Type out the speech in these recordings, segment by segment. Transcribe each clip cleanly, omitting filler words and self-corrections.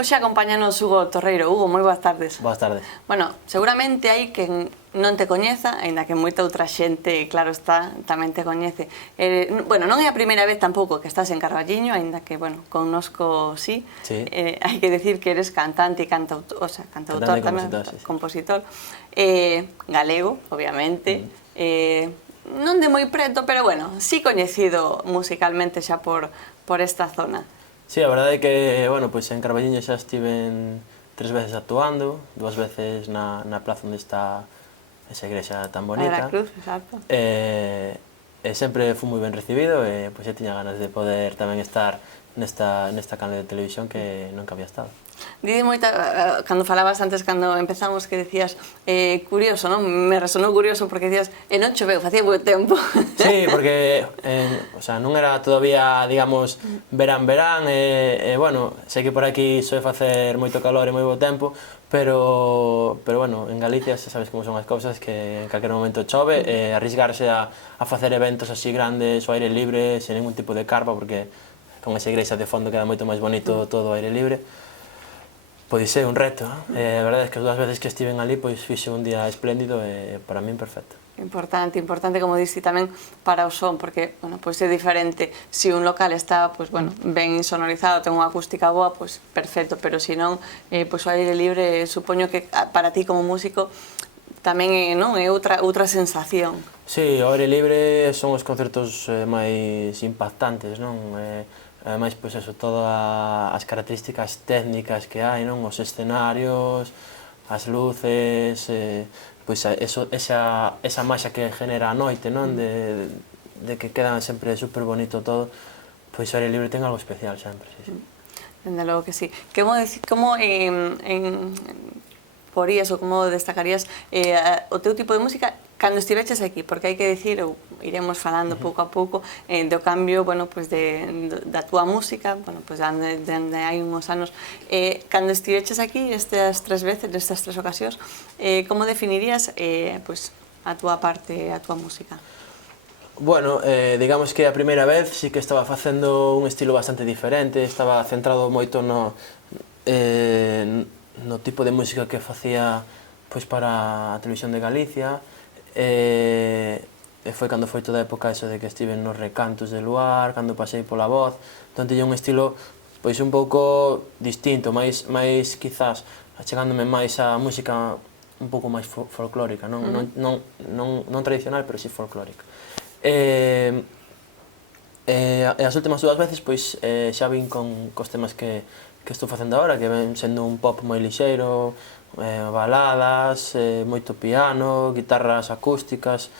Hoxe acompáñanos Hugo Torreiro. Hugo, moi boas tardes. Boas tardes. Bueno, seguramente hai quen non te coñeza, aínda que moita outra xente, claro está, tamén te coñece. Bueno, non é a primeira vez tampouco que estás en Carballiño, aínda que, bueno, connosco sí. Hai que decir que eres cantante e cantautor, o sea, cantautor tamén, compositor. Galego, obviamente. Non de moi preto, pero, bueno, sí coñecido musicalmente xa por esta zona. Sí, a verdade é que, bueno, pois en Carballiño xa estiven 3 veces actuando, 2 veces na plaza onde está esa igrexa tan bonita. A Cruz, exacto. E sempre fui moi ben recibido e pois xa tiña ganas de poder tamén estar nesta canle de televisión que nunca había estado. Didi moita, cando falabas antes, cando empezamos, que decías curioso, non? Me resonou curioso porque decías non choveu, facía moi tempo. Sí, porque o sea, non era todavía, digamos, verán, e bueno, sei que por aquí soe facer moito calor e moi bo tempo, pero bueno, en Galicia xa sabes como son as cousas, que en calquer momento chove, e arrisgarse a facer eventos así grandes ao aire libre, sen ningún tipo de carpa, porque con esa igrexa de fondo queda moito máis bonito todo ao aire libre. Pois é un reto, a verdade é que as 2 veces que estiven ali pois fixe un día espléndido e para min perfecto. Importante, como diste tamén para o son, porque, bueno, pois é diferente. Se un local está, pois, bueno, ben insonorizado, ten unha acústica boa, pois perfecto, pero se non, pois o aire libre, supoño que para ti como músico tamén é, non, é outra sensación. Sí, o aire libre son os concertos máis impactantes, non? Ademais, pois eso, todas as características técnicas que hai, non? Os escenarios, as luces, pois esa maxa que genera a noite, non? De que queda sempre super bonito todo, pois o aire libre ten algo especial sempre, sí. Dende logo que sí. Como porías ou como destacarías o teu tipo de música cando estiveches aquí? Porque hai que decir, ou iremos falando pouco a pouco, do cambio, bueno, pois da túa música, bueno, pois dende hai uns anos. Cando estiveches aquí estas 3 veces, nestas 3 ocasións, como definirías pois a túa parte, a túa música? Bueno, digamos que a primeira vez sí que estaba facendo un estilo bastante diferente, estaba centrado moito no tipo de música que facía pois para a televisión de Galicia, e foi cando foi toda a época eso de que estiven nos recantos de Luar, cando pasei pola voz, entón tiña un estilo pois un pouco distinto, máis quizás achegándome máis á música un pouco máis folclórica, non tradicional, pero si folclórica. E as últimas 2 veces pois xa vin cos temas que estou facendo agora, que ven sendo un pop moi lixeiro, baladas, moito piano, guitarras acústicas,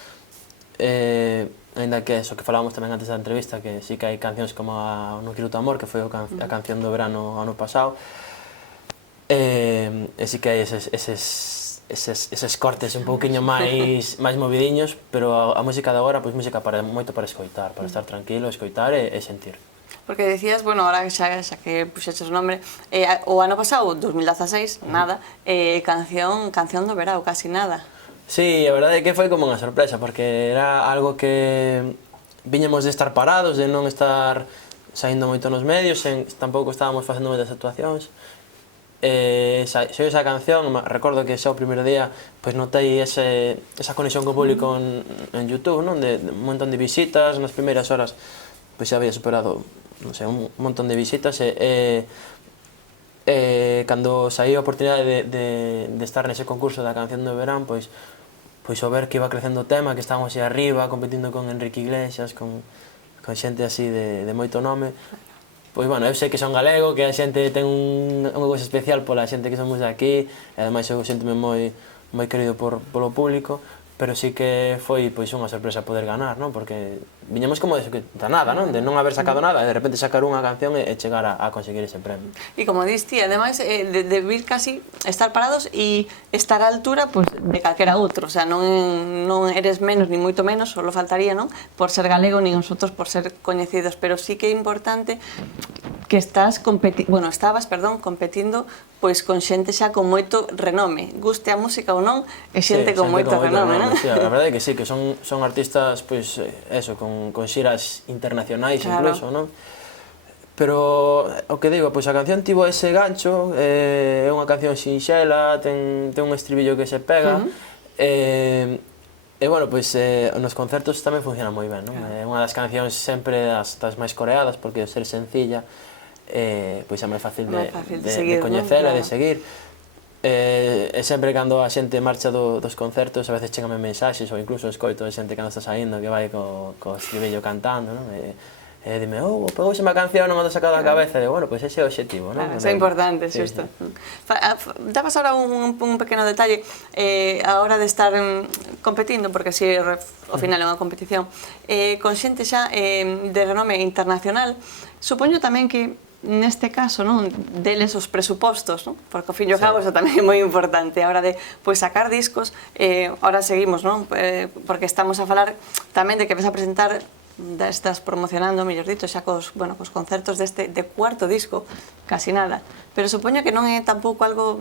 ainda que eso que falábamos tamén antes da entrevista, que sí que hai cancións como a Non quero tu amor, que foi a canción do verano ano pasado, e sí que hai eses cortes un pouquiño máis movidiños, pero a música de agora, pois música moito para escoitar, para estar tranquilo, escoitar e sentir. Porque decías, bueno, ahora xa que puxeches o nombre, o ano pasado, 2016, nada, canción do verao, casi nada. Sí, a verdade é que foi como unha sorpresa, porque era algo que viñamos de estar parados, de non estar saindo moito nos medios, tampouco estábamos facendo moitas actuacións. Xoi esa canción, recordo que xa o primeiro día pois notei esa conexión co público en YouTube, non? De un montón de visitas, nas primeiras horas pois xa había superado, non sei, un montón de visitas, e cando saí a oportunidade de estar nese concurso da canción do verán, pois o ver que iba crecendo o tema, que estábamos aí arriba competindo con Enrique Iglesias, con xente así de moito nome, pois bueno, eu sei que son galego, que a xente ten unha cousa especial pola xente que somos de aquí, e ademais eu xéntome moi querido polo público, pero sí que foi pois unha sorpresa poder ganar, non? Porque viñamos como da nada, non? De non haber sacado nada, e de repente sacar unha canción e chegar a conseguir ese premio. E como diste, ademais, de vir casi estar parados e estar á altura pois de calquera outro, o sea, non eres menos, ni moito menos, só faltaría, non? Por ser galego, ni nosotros por ser coñecidos, pero sí que é importante que estabas competindo pois con xente xa con moito renome, guste a música ou non, é xente con moito renome, non? Sí, a verdade é que sí, que son artistas, pois, eso, con xiras internacionais incluso, non? Pero o que digo, pois a canción tivo ese gancho, é unha canción sinxela, ten un estribillo que se pega, e bueno, pois nos concertos tamén funciona moi ben, non? É unha das cancións sempre das máis coreadas, porque ao ser sencilla, pois é máis fácil de coñecela e de seguir. E sempre cando a xente marcha dos concertos, a veces chegame mensaxes ou incluso escoito de xente que non está saindo que vai co estribillo cantando, non? E dime, pegouse unha canción, non ando sacado da cabeza, e bueno, pois ese é o objetivo, non? Claro, é importante, xusto. Dabas ahora un pequeno detalle, a hora de estar competindo, porque así ao final é unha competición, con xente xa de renome internacional, supoño tamén que neste caso, non, deles os presupostos, non? Porque ao fin e ao cabo eso tamén é moi importante a hora de sacar discos. Ahora seguimos, non? Porque estamos a falar tamén de que ves a presentar, estás promocionando, mellor dito, xa cos concertos de cuarto disco, casi nada, pero supoño que non é tampouco algo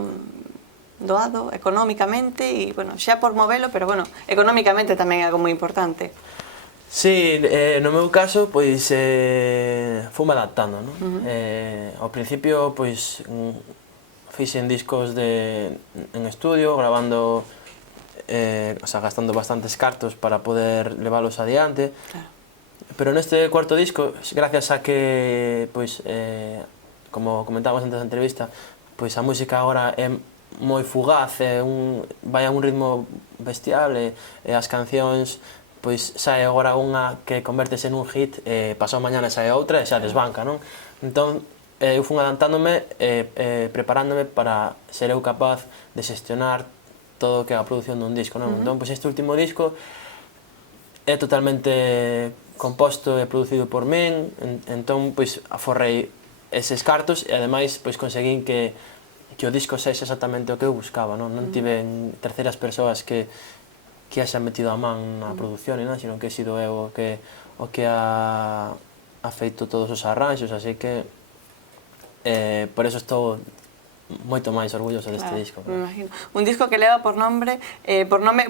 doado económicamente e, bueno, xa por movelo, pero, bueno, económicamente tamén é algo moi importante. Sí, no meu caso, pois, fume adaptando, non? Ao principio, pois, fixen discos en estudio, grabando, o sea, gastando bastantes cartos para poder leválos adiante. Claro. Pero neste cuarto disco, gracias a que, pois, como comentábamos antes da entrevista, pois a música agora é moi fugaz, vai a un ritmo bestial, e as cancións, pois sae agora unha que convertese nun hit, pasado mañana sae outra e xa desbanca, non? Entón, eu fun adaptándome e preparándome para ser eu capaz de xestionar todo o que é a produción dun disco, non? Entón, pois este último disco é totalmente composto e producido por min, entón, pois, aforrei eses cartos e, ademais, pois, conseguín que o disco sexa exactamente o que eu buscaba, non? Non tiven terceiras persoas que haxan metido a man na produción, sino que he sido eu o que ha feito todos os arranxos, así que por eso estou moito máis orgulloso deste disco. Me imagino. Un disco que leva por nome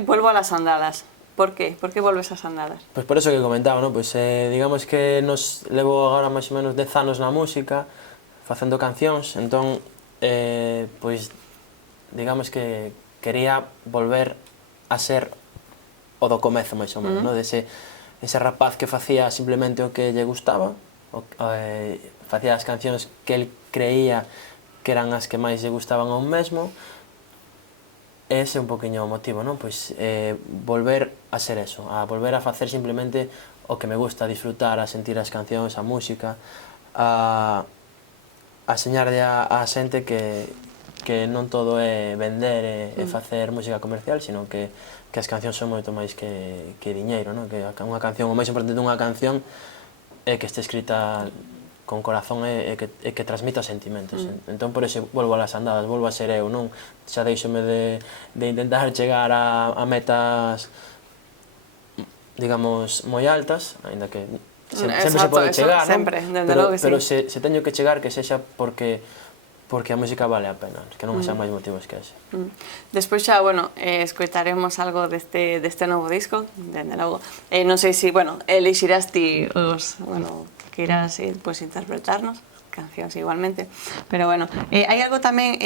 Vuelvo a las andadas. Por qué? Por que volves ás andadas? Pois por eso que comentaba, non? Pois digamos que nos levo agora máis ou menos 10 anos na música, facendo cancións, entón, pois, digamos que quería volver a ser o do comezo, máis ou menos, non? Ese rapaz que facía simplemente o que lle gustaba, facía as cancións que el creía que eran as que máis lle gustaban a un mesmo. Ese é un poquinho o motivo, non? Pois volver a ser eso, a volver a facer simplemente o que me gusta, a disfrutar, a sentir as cancións, a música, a enseñarlle a xente que non todo é vender e facer música comercial, sino que as cancións son moito máis que diñeiro, non? Que unha canción, o máis importante dunha canción é que este escrita con corazón e que transmita sentimentos. Entón, por eso, volvo a las andadas, volvo a ser eu, non? Xa deixome de intentar chegar a metas, digamos, moi altas, aínda que sempre se pode chegar, non? Pero se teño que chegar, que sexa porque a música vale a pena, que non xa máis motivos que ese. Despois xa, bueno, escoitaremos algo deste novo disco, dende logo. Non sei se, bueno, elixirás ti os, bueno, que irás interpretarnos, cancións igualmente, pero bueno, hai algo tamén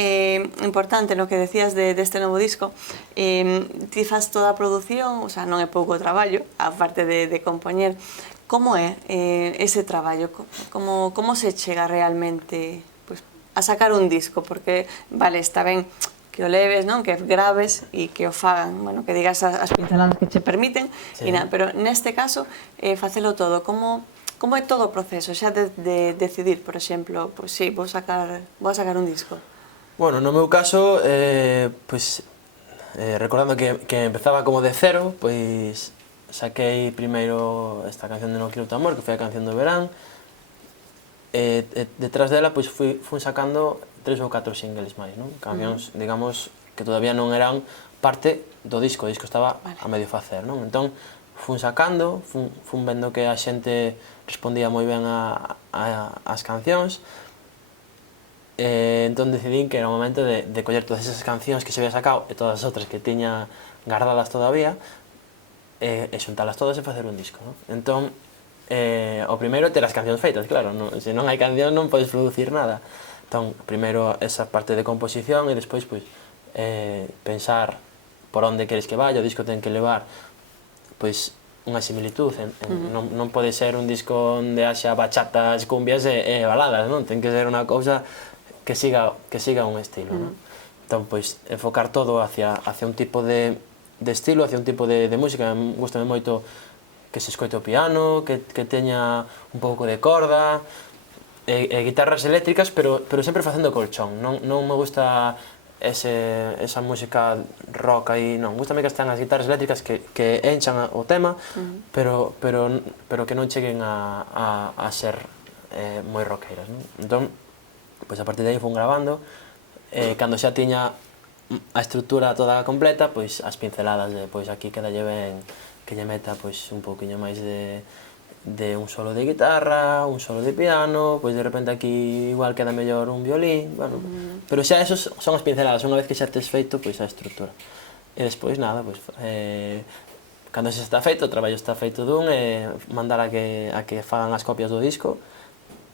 importante no que decías deste novo disco. Ti faz toda a produción, o sea, non é pouco traballo, aparte de compoñer. Como é ese traballo? Como se chega realmente a sacar un disco? Porque, vale, está ben que o leves, non? Que graves e que o fagan, bueno, que digas as pinceladas que che permiten, pero neste caso, facelo todo. Como é todo o proceso, xa de decidir, por exemplo, pois sí, vou a sacar un disco? Bueno, no meu caso, recordando que empezaba como de cero, pois saquei primeiro esta canción de Non quero tu amor, que foi a canción do verán, e detrás dela pois fun sacando 3 ou 4 singles máis, non? Cancións, digamos, que todavía non eran parte do disco, o disco estaba a medio facer, non? Entón, fun sacando, fun vendo que a xente respondía moi ben ás cancións, entón decidín que era o momento de coller todas esas cancións que se había sacado e todas as outras que tiña guardadas todavía e xuntalas todas e facer un disco, non? Entón, o primeiro ter as cancións feitas, claro, se non hai canción non podes producir nada. Entón, primeiro esa parte de composición e despois pois, pensar por onde queres que vaya, o disco ten que levar pois unha similitud, non pode ser un disco onde haxa bachatas, cumbias e baladas, non? Ten que ser unha cousa que siga un estilo, non? Entón, pois, enfocar todo hacia un tipo de estilo, hacia un tipo de música. Gústame moito que se escoite o piano, que teña un pouco de corda, e guitarras eléctricas, pero sempre facendo colchón. Non me gusta esa música rock aí, non. Gústame que están as guitarras eléctricas que enchan o tema, pero que non cheguen a ser moi rockeiras, non? Entón, pois a partir de aí fun grabando, cando xa tiña a estrutura toda completa, pois as pinceladas de, pois aquí quedalle ben que lle meta pois un pouquiño máis de un solo de guitarra, un solo de piano, pois de repente aquí igual queda mellor un violín, bueno, pero xa esos son as pinceladas, unha vez que xa tes feito pois a estrutura. E despois nada, pois cando xa está feito, o traballo está feito dun, e mandar a que fagan as copias do disco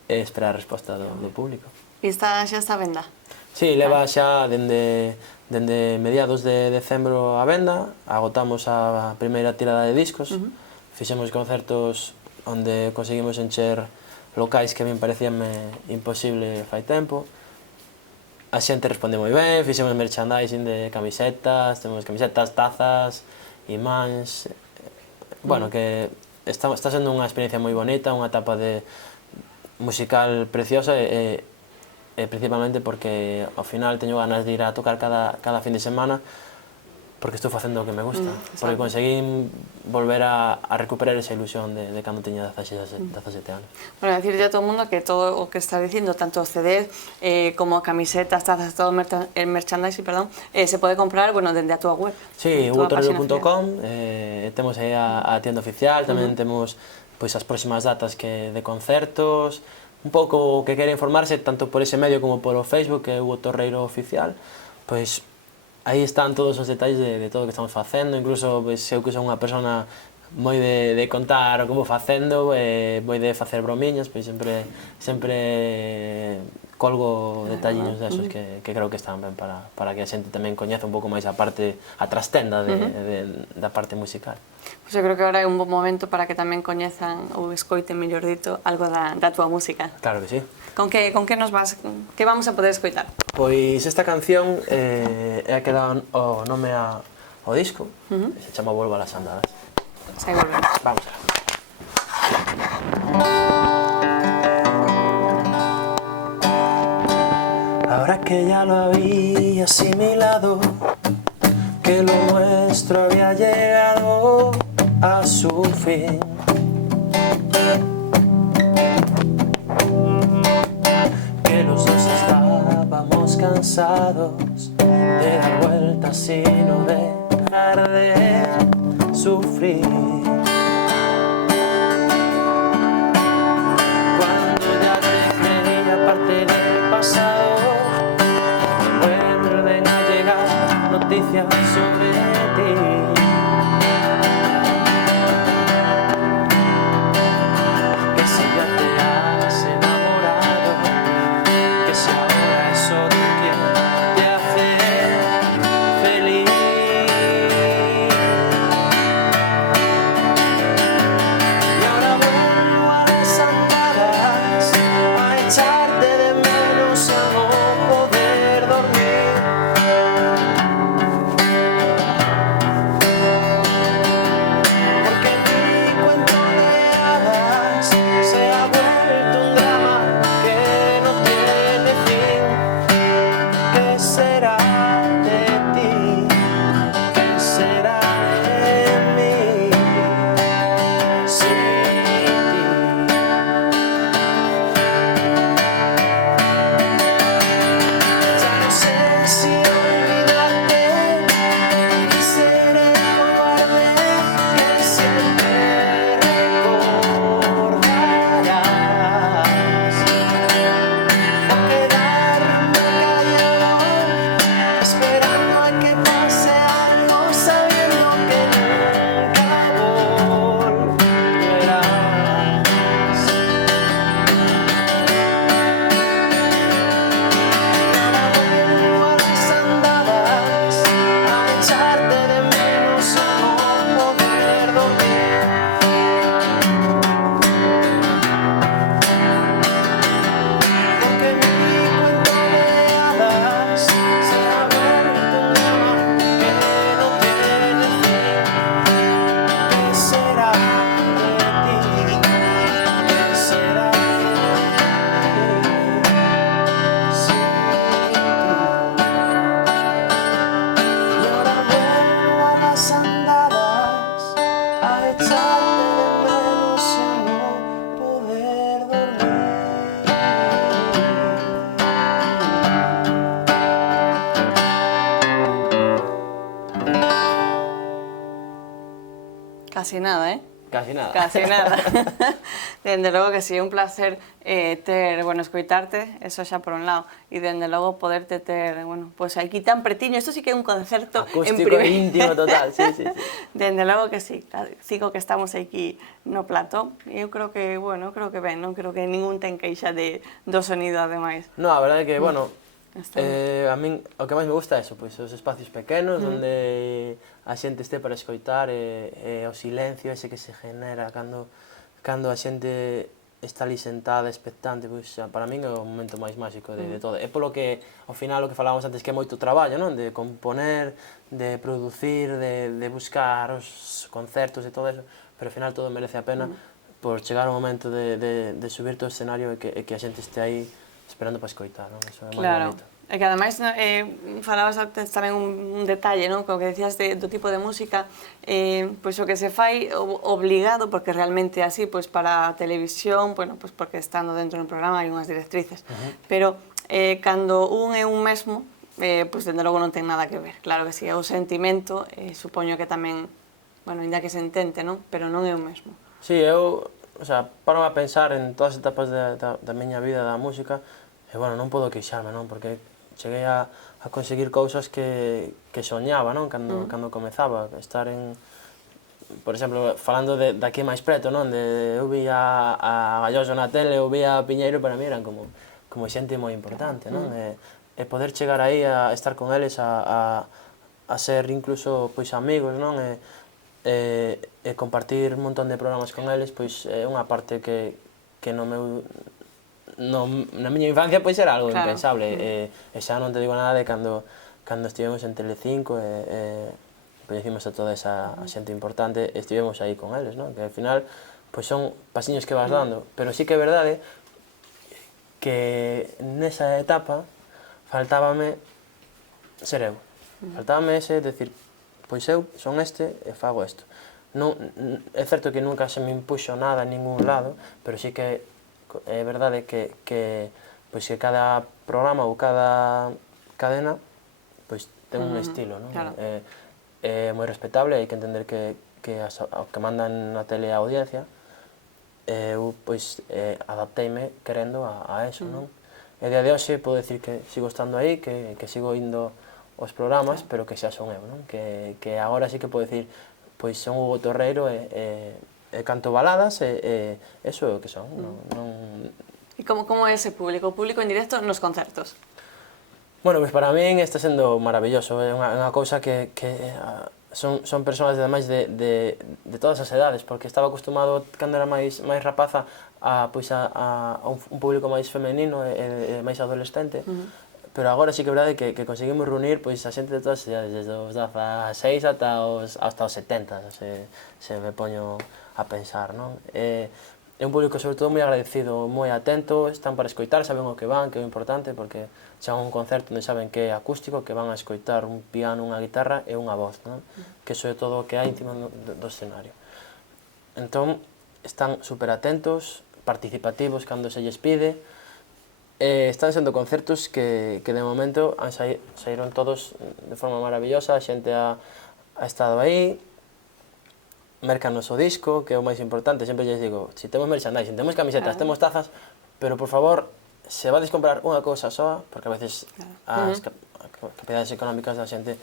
e esperar a resposta do público. E xa está a venda? Sí, leva xa dende mediados de decembro a venda, agotamos a primeira tirada de discos, fixemos concertos onde conseguimos encher locais que a min parecíanme imposible fai tempo. A xente responde moi ben, fixemos merchandising de camisetas, temos camisetas, tazas, imáns. Bueno, que está sendo unha experiencia moi bonita, unha etapa musical preciosa e principalmente porque ao final teño ganas de ir a tocar cada fin de semana, porque estou facendo o que me gusta, porque conseguín volver a recuperar esa ilusión de cando teña 17 anos. Bueno, decirle a todo o mundo que todo o que está dicindo, tanto CD como camisetas, tazas, todo el merchandising, perdón, se pode comprar, bueno, dende a túa web. Sí, hugotorero.com, temos aí a tienda oficial, tamén temos pois as próximas datas de concertos, un pouco o que quere informarse tanto por ese medio como por o Facebook, que é Hugo Torreiro Oficial, pois aí están todos os detalles de todo o que estamos facendo, incluso pois, eu que son unha persona moi de contar o que vou facendo, moi de facer bromiñas, pois sempre colgo detalliños desos que creo que están ben para que a xente tamén coñeza un pouco máis a trastenda da parte musical. Pois eu creo que agora é un bon momento para que tamén coñezan ou escoiten, mellor dito, algo da túa música. Claro que sí. Con que vamos a poder escoitar? Pois esta canción é a que dá o nome ao disco, se chama Volvo a las andadas. Sai volvemos. Vamos a ver. Ahora que ya lo había asimilado, que lo nuestro había llegado a su fin, que los dos estábamos cansados de dar vueltas y no dejar de sufrir. Cuando ya te creía parte del pasado, vuelven a llegar noticias sobre ti. Que si ya te has enamorado, que si ahora es otro quien te hace feliz. Y ahora vuelvo a las andadas, a echarte de menos, a no poder dormir. echarte de menos e non poder dormir. Casi nada, ¿eh? Casi nada. Casi nada. Dende logo que sí, é un placer escoitarte, eso xa por un lado, e dende logo poderte ter, pois aquí tan pretiño, isto sí que é un concerto acústico e íntimo total, sí. Dende logo que sí, digo que estamos aquí no plató, e eu creo que, ben, non creo que ningún ten queixa do sonido, ademais. No, a verdade é que, a min o que máis me gusta é eso, pois os espacios pequenos onde a xente este para escoitar e o silencio ese que se genera cando a xente está ali sentada, expectante, pois para min é o momento máis máxico de todo. É polo que, ao final, o que falábamos antes, que é moito traballo, non? De componer, de producir, de buscar os concertos e todo eso, pero ao final todo merece a pena por chegar ao momento de subir ao escenario e que a xente este aí esperando para escoitar, non? Eso é moi bonito. E que ademais falabas antes tamén un detalle, non? Co que decías do tipo de música, pois o que se fai obligado, porque realmente é así, pois para a televisión, pois porque estando dentro do programa hai unhas directrices, pero cando un é un mesmo, pois dende logo non ten nada que ver. Claro que si, é o sentimento, supoño que tamén, ainda que se intente, non? Pero non é o mesmo. Sí, paro a pensar en todas as etapas da miña vida da música e, non podo queixarme, non? Porque cheguei a conseguir cousas que soñaba, non? Cando comezaba, estar en... Por exemplo, falando de aquí máis preto, non? Eu vía a Galloso na tele, eu vía a Piñeiro, para mí eran como xente moi importante, non? E poder chegar aí a estar con eles, a ser incluso amigos, non? E compartir un montón de programas con eles, pois é unha parte que no meu... na miña infancia pois era algo impensable, e xa non te digo nada de cando estivemos en Telecinco e coñecimos a toda esa xente importante e estivemos aí con eles, non? Que ao final pois son pasiños que vas dando, pero sí que é verdade que nesa etapa faltábame ser eu, faltábame ese decir, pois eu son este e fago isto. É certo que nunca se me impuxo nada en ningún lado, pero sí que é verdade que cada programa ou cada cadena ten un estilo, non? É moi respetable, hai que entender que o que mandan na tele a audiencia, eu adapteime querendo a eso, non? E a día de hoxe podo decir que sigo estando aí, que sigo indo aos programas, pero que xa son eu, non? Que agora sí que podo decir, pois son Hugo Torreiro e canto baladas e eso é o que son. E como é ese público? O público en directo nos concertos? Bueno, pois para min está sendo maravilloso, é unha cousa que son persoas ademais de todas as edades, porque estaba acostumado cando era máis rapaza a un público máis femenino e máis adolescente, pero agora sí que é verdade que conseguimos reunir a xente de todas as idades, desde os 16 ata os 70, se me poño a pensar, non? É un público sobre todo moi agradecido, moi atento, están para escoitar, saben o que van, que é importante, porque xa un concerto onde saben que é acústico, que van a escoitar un piano, unha guitarra e unha voz, non? Que iso é todo o que hai íntimo do escenario. Entón, están super atentos, participativos cando se lles pide, están sendo concertos que de momento saíron todos de forma maravillosa, a xente ha estado aí, mercanos o disco, que é o máis importante, sempre lles digo, se temos merchandising, temos camisetas, temos tazas, pero por favor, se vades comprar unha cousa soa, porque a veces as capacidades económicas da xente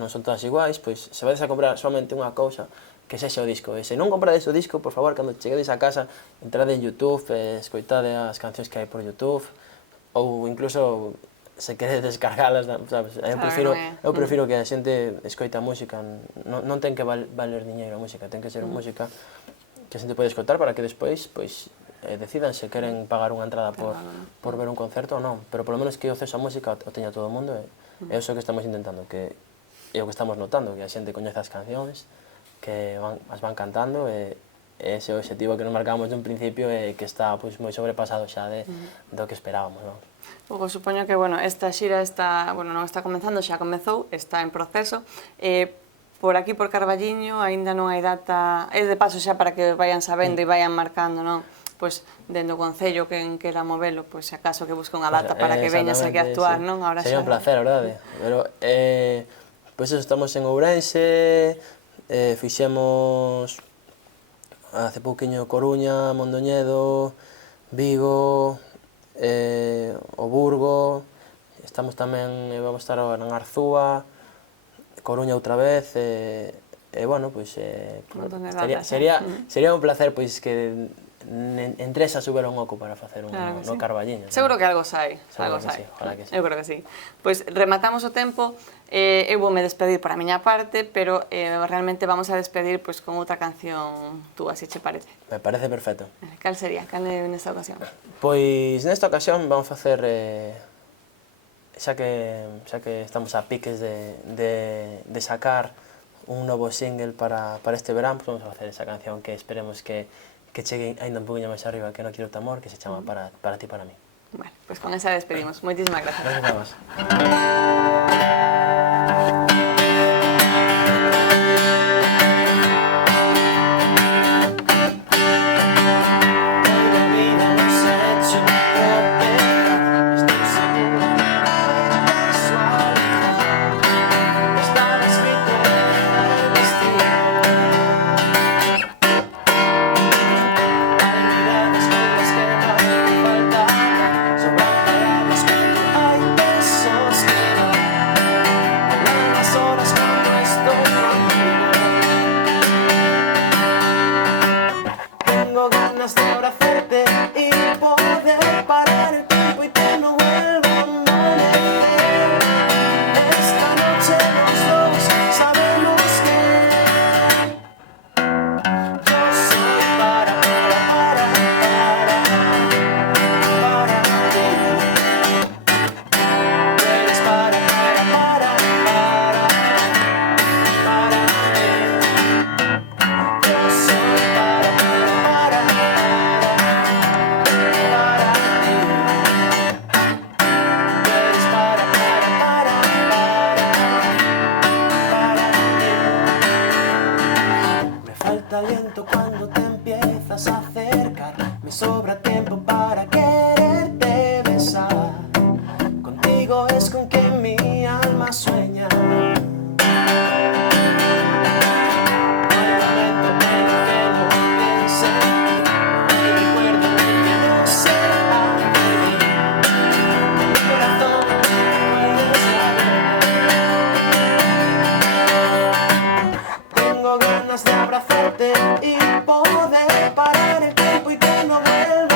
non son todas iguais, pois se vades a comprar somente unha cousa, que sexa o disco. E se non comprades o disco, por favor, cando cheguedes a casa, entrade en YouTube, escoitade as cancións que hai por YouTube, ou incluso se queredes descargalas, sabes? Eu prefiro que a xente escoita música, non ten que valer diñeiro a música, ten que ser música que a xente pode escoitar para que despois decidan se queren pagar unha entrada por ver un concerto ou non, pero polo menos que o acceso a música o teña todo o mundo, e é iso que estamos intentando, que é o que estamos notando, que a xente coñece as cancións, que as van cantando, e ese é o objetivo que nos marcamos de un principio e que está moi sobrepasado xa do que esperábamos, non? Hugo, supoño que esta xira non está comenzando, xa comezou, está en proceso, por aquí por Carballiño aínda non hai data, é de paso xa para que vayan sabendo e vayan marcando, non? Pois dende o Concello quen quera movelo, pois se acaso que busque unha data para que veñas aquí a actuar, non? Ahora sería un placer, a verdade. Pero, pois eso, estamos en Ourense, fixemos hace pouquiño Coruña, Mondoñedo, Vigo, o Burgo, estamos tamén, vamos estar agora en Arzúa, Coruña outra vez, bueno, pois sería un placer pois que entre esas hubiera un oco para facer un no Carballiño. Seguro que algo sai, algo sai. Ojalá que sí. Eu creo que sí. Pois rematamos o tempo, eu voume despedir por a miña parte, pero realmente vamos a despedir pois con outra canción túa, se che parece. Me parece perfecto. Cal sería? Cal nesta ocasión? Pois nesta ocasión vamos a facer, xa que estamos a piques de sacar un novo single para este verán, pues vamos a facer esa canción que esperemos que chegue ainda un poquinho máis arriba, que No quiero tu amor, que se chama Para ti, para mí. Bueno, pues con esa despedimos. Moitísimas gracias. Gracias a vos. Aliento cuando te empiezas a acercar, me sobra tiempo para quererte besar. Contigo es con quien mi alma sueña. No hay momento en el que no piense en ti, no hay recuerdo en el que no sea feliz. Mi corazón puedes saber. Tengo ganas de abrazarte y poder parar el tiempo y que no vuelva.